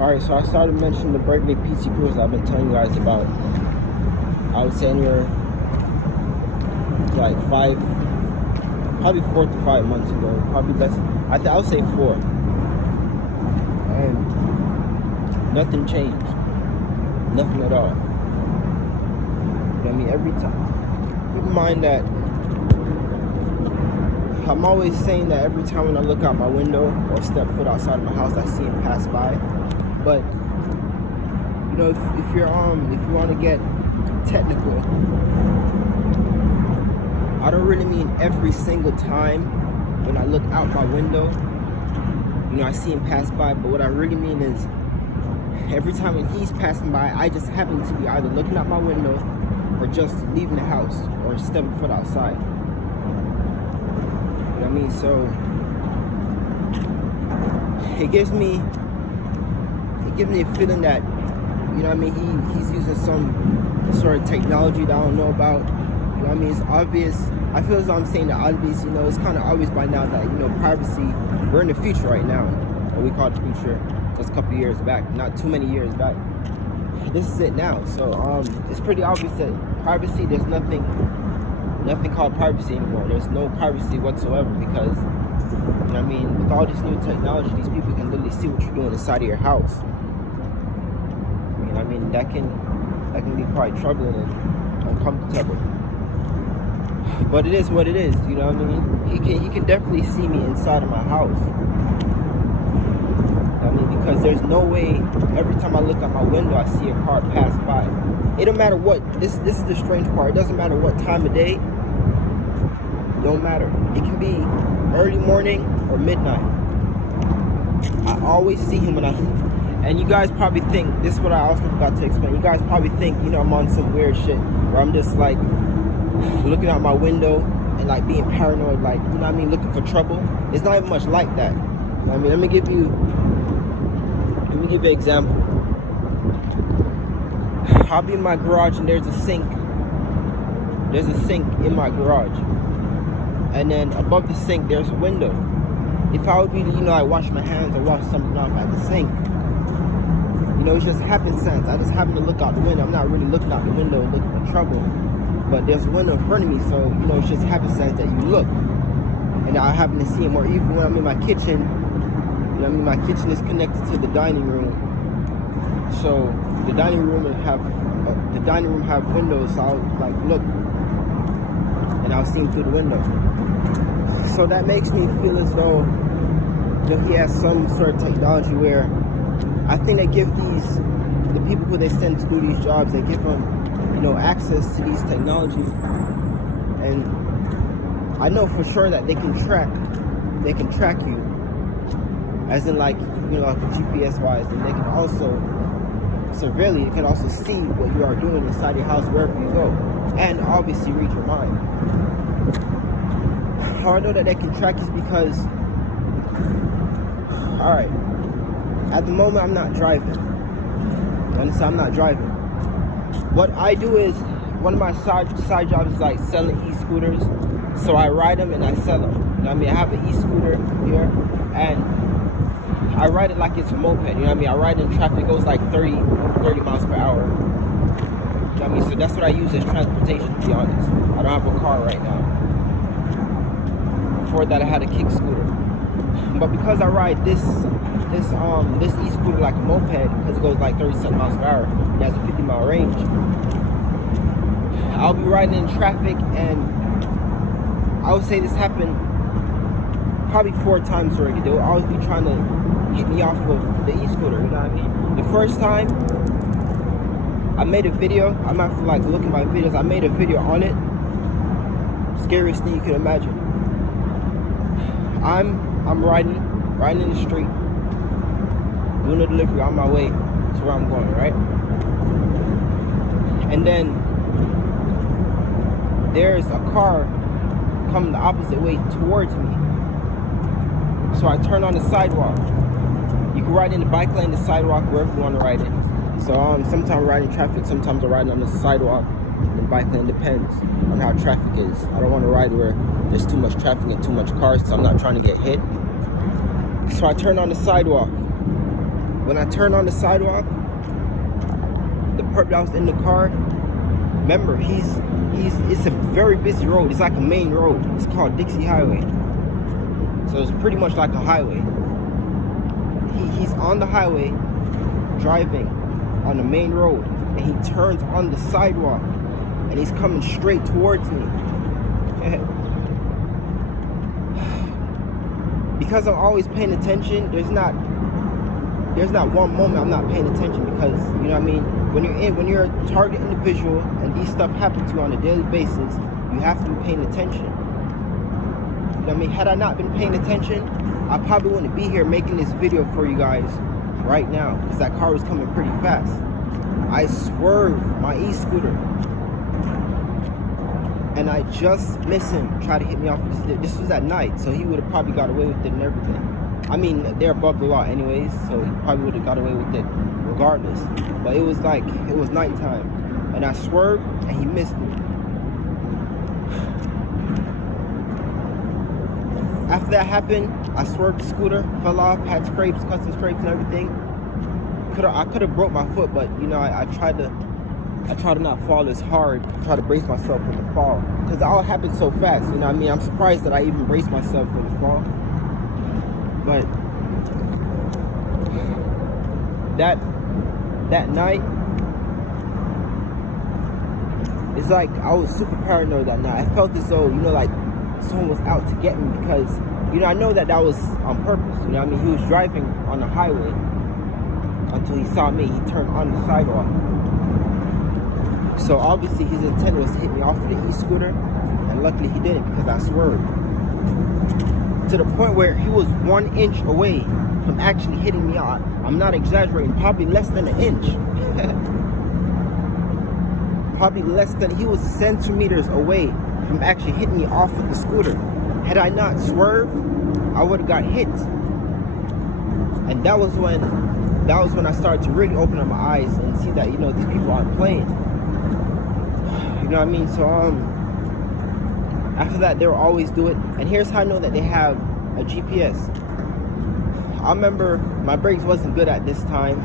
Alright, so I started mentioning the birthday PC cruise I've been telling you guys about. I would say anywhere like probably 4 to 5 months ago. Probably less. I would say 4. And nothing changed. Nothing at all. You know what I mean? Every time. Keep in mind that I'm always saying that every time when I look out my window or step foot outside of my house, I see him pass by. But you know, if you want to get technical, I don't really mean every single time when I look out my window, you know, I see him pass by. But what I really mean is every time when he's passing by, I just happen to be either looking out my window or just leaving the house or stepping foot outside. You know what I mean? So it gives me a feeling that, you know what I mean, he's using some sort of technology that I don't know about. You know what I mean? It's obvious. I feel as though I'm saying the obvious, you know, it's kind of obvious by now that, you know, privacy, we're in the future right now. What we call it the future just a couple years back, not too many years back. This is it now. So it's pretty obvious that privacy, there's nothing called privacy anymore. There's no privacy whatsoever because, you know what I mean, with all this new technology, these people can literally see what you're doing inside of your house. You know what I mean? That can be quite troubling and uncomfortable. But it is what it is, you know what I mean? He can definitely see me inside of my house. I mean, because there's no way every time I look out my window I see a car pass by. It don't matter what, this is the strange part. It doesn't matter what time of day. It don't matter. It can be early morning or midnight. I always see him and you guys probably think, this is what I also forgot to explain. You guys probably think, you know, I'm on some weird shit where I'm just like looking out my window and like being paranoid, like, you know what I mean, looking for trouble. It's not even much like that. You know what I mean, let me give you an example. I'll be in my garage and there's a sink in my garage, and then above the sink there's a window. If I would be to, you know, I wash my hands or wash something off at the sink, you know, it's just happenstance. I just happen to look out the window. I'm not really looking out the window and looking for trouble, but there's a window in front of me, so, you know, it's just happenstance that you look and I happen to see him. Or even when I'm in my kitchen, you know, I mean, my kitchen is connected to the dining room, so the dining room have windows, so I'll like look and I'll see him through the window. So that makes me feel as though, you know, he has some sort of technology where I think they give the people who they send to do these jobs, they give them, you know, access to these technologies, and I know for sure that they can track you, as in, like, you know, like GPS wise, and they can also severely, it can also see what you are doing inside your house wherever you go, and obviously read your mind. How I know that they can track is because, alright, at the moment I'm not driving. You understand? I'm not driving. What I do is, one of my side jobs is like selling e-scooters. So I ride them and I sell them. You know what I mean? I have an e-scooter here and I ride it like it's a moped. You know what I mean? I ride in traffic, it goes like 30 miles per hour. You know what I mean? So that's what I use as transportation, to be honest. I don't have a car right now. Before that I had a kick scooter. But because I ride this e-scooter like a moped, because it goes like 37 miles per hour, it has a 50-mile range, I'll be riding in traffic, and I would say this happened probably 4 times already. They will always be trying to get me off of the e-scooter, you know what I mean? The first time I made a video, I'm gonna have to like look at my videos, I made a video on it. Scariest thing you can imagine. I'm riding in the street, doing a delivery on my way to where I'm going, right? And then there's a car coming the opposite way towards me. So I turn on the sidewalk. You can ride in the bike lane, the sidewalk, wherever you want to ride it. So sometimes I ride in traffic, sometimes I ride on the sidewalk. The bike lane depends on how traffic is. I don't want to ride where there's too much traffic and too much cars, so I'm not trying to get hit. So I turn on the sidewalk. when I turned on the sidewalk, the perp that was in the car, remember, it's a very busy road. It's like a main road. It's called Dixie Highway. So it's pretty much like a highway. He's on the highway, driving on the main road, and he turns on the sidewalk, and he's coming straight towards me. Because I'm always paying attention, there's not one moment I'm not paying attention, because you know what I mean, when you're a target individual and these stuff happen to you on a daily basis, you have to be paying attention. You know what I mean? Had I not been paying attention, I probably wouldn't be here making this video for you guys right now, because that car was coming pretty fast. I swerved my e-scooter and I just missed him, try to hit me off. This was at night, so he would have probably got away with it and everything. I mean, they're above the law anyways, so he probably would have got away with it regardless. But it was nighttime, and I swerved and he missed me. After that happened, I swerved the scooter, fell off, had scrapes, custom scrapes and everything. I could have broke my foot, but you know, I tried to not fall as hard, try to brace myself for the fall, because it all happened so fast. You know what I mean? I'm surprised that I even braced myself for the fall. But that night, it's like I was super paranoid that night. I felt as though, you know, like someone was out to get me, because you know, I know that was on purpose. You know what I mean? He was driving on the highway until he saw me. He turned on the sidewalk. So obviously his intent was to hit me off of the e-scooter, and luckily he didn't, because I swerved. To the point where he was 1 inch away from actually hitting me out. I'm not exaggerating, probably less than an inch. Probably less than, he was centimeters away from actually hitting me off of the scooter. Had I not swerved, I would have got hit. And that was when I started to really open up my eyes and see that, you know, these people aren't playing. You know what I mean? So after that, they'll always do it. And here's how I know that they have a GPS. I remember my brakes wasn't good at this time.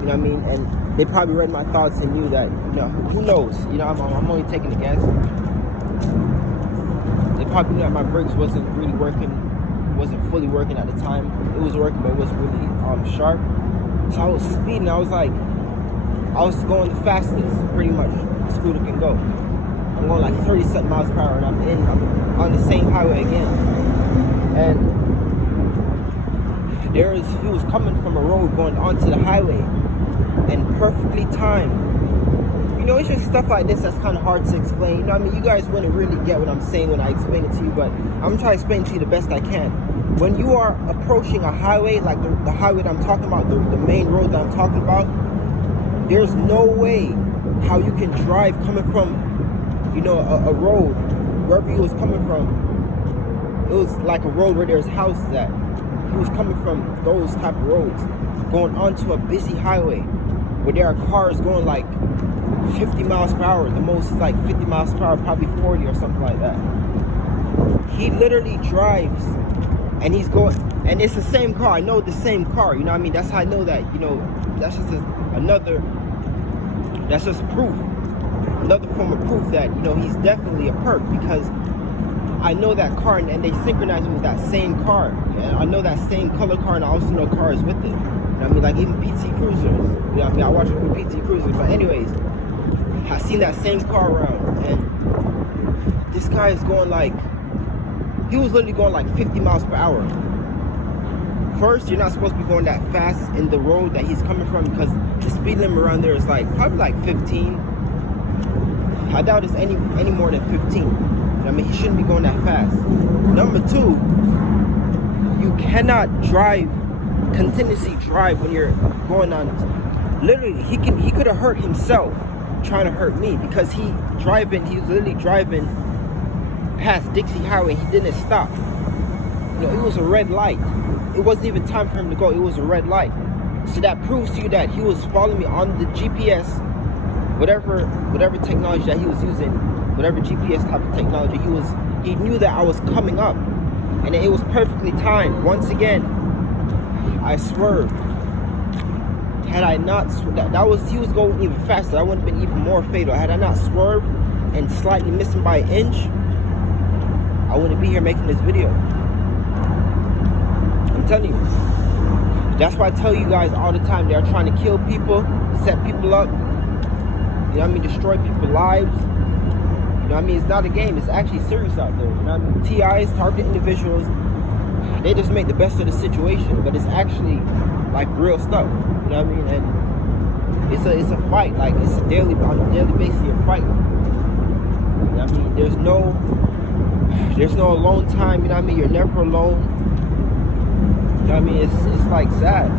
You know what I mean? And they probably read my thoughts and knew that, you know, who knows? You know, I'm only taking a guess. They probably knew that my brakes wasn't really working, wasn't fully working at the time. It was working, but it wasn't really sharp. So I was speeding. I was going the fastest, pretty much, the scooter can go. I'm going like 37 miles per hour, and I'm on the same highway again. And he was coming from a road going onto the highway, and perfectly timed. You know, it's just stuff like this that's kind of hard to explain. You know what I mean? You guys wouldn't really get what I'm saying when I explain it to you, but I'm going to try to explain it to you the best I can. When you are approaching a highway, like the highway that I'm talking about, the main road that I'm talking about, there's no way how you can drive coming from, you know, a road, wherever he was coming from. It was like a road where there's houses at. He was coming from those type of roads, going onto a busy highway where there are cars going like 50 miles per hour. The most is like 50 miles per hour, probably 40 or something like that. He literally drives, and he's going, and it's the same car. I know the same car, you know what I mean? That's how I know that, you know, that's just proof. Another form of proof that, you know, he's definitely a perp, because I know that car, and they synchronize me with that same car. And I know that same color car, and I also know cars with it. You know what I mean? Like even PT Cruisers. You know what I mean? I watch it with PT Cruisers. But anyways, I seen that same car around, and this guy is going like, he was literally going like 50 miles per hour. First, you're not supposed to be going that fast in the road that he's coming from, because the speed limit around there is like probably like 15. I doubt it's any more than 15. I mean, he shouldn't be going that fast. Number two, you cannot continuously drive when you're going on. Literally, he could have hurt himself trying to hurt me, because he was literally driving past Dixie Highway. He didn't stop. You know, it was a red light. It wasn't even time for him to go. It was a red light. So that proves to you that he was following me on the GPS, whatever technology that he was using, whatever GPS type of technology he knew that I was coming up, and it was perfectly timed. Once again, I swerved. Had I not, he was going even faster. I would have been even more fatal. Had I not swerved and slightly missed him by an inch, I wouldn't be here making this video. I'm telling you. That's why I tell you guys all the time, they're trying to kill people, set people up, you know what I mean, destroy people's lives. You know what I mean? It's not a game, it's actually serious out there. You know what I mean? TIs, target individuals, they just make the best of the situation, but it's actually like real stuff. You know what I mean? And it's a fight, like it's on a daily basis you're fighting. You know what I mean? There's no alone time, you know what I mean? You're never alone. You know what I mean? It's like sad.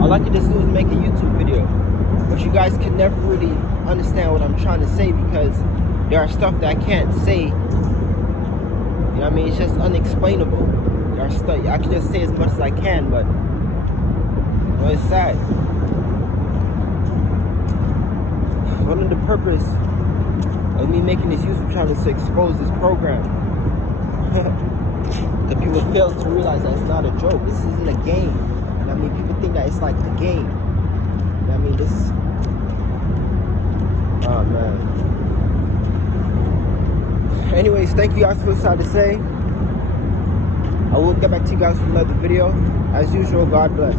All I can just do is make a YouTube video. But you guys can never really understand what I'm trying to say because there are stuff that I can't say. You know what I mean? It's just unexplainable. There are stuff I can just say as much as I can, but you know, it's sad. One of the purpose of me making this YouTube channel is to expose this program. The people fail to realize that it's not a joke. This isn't a game. You know what I mean? People think that it's like a game. You know what I mean? This. Oh man. Anyways, thank you guys for what I had to say. I will get back to you guys with another video. As usual, God bless.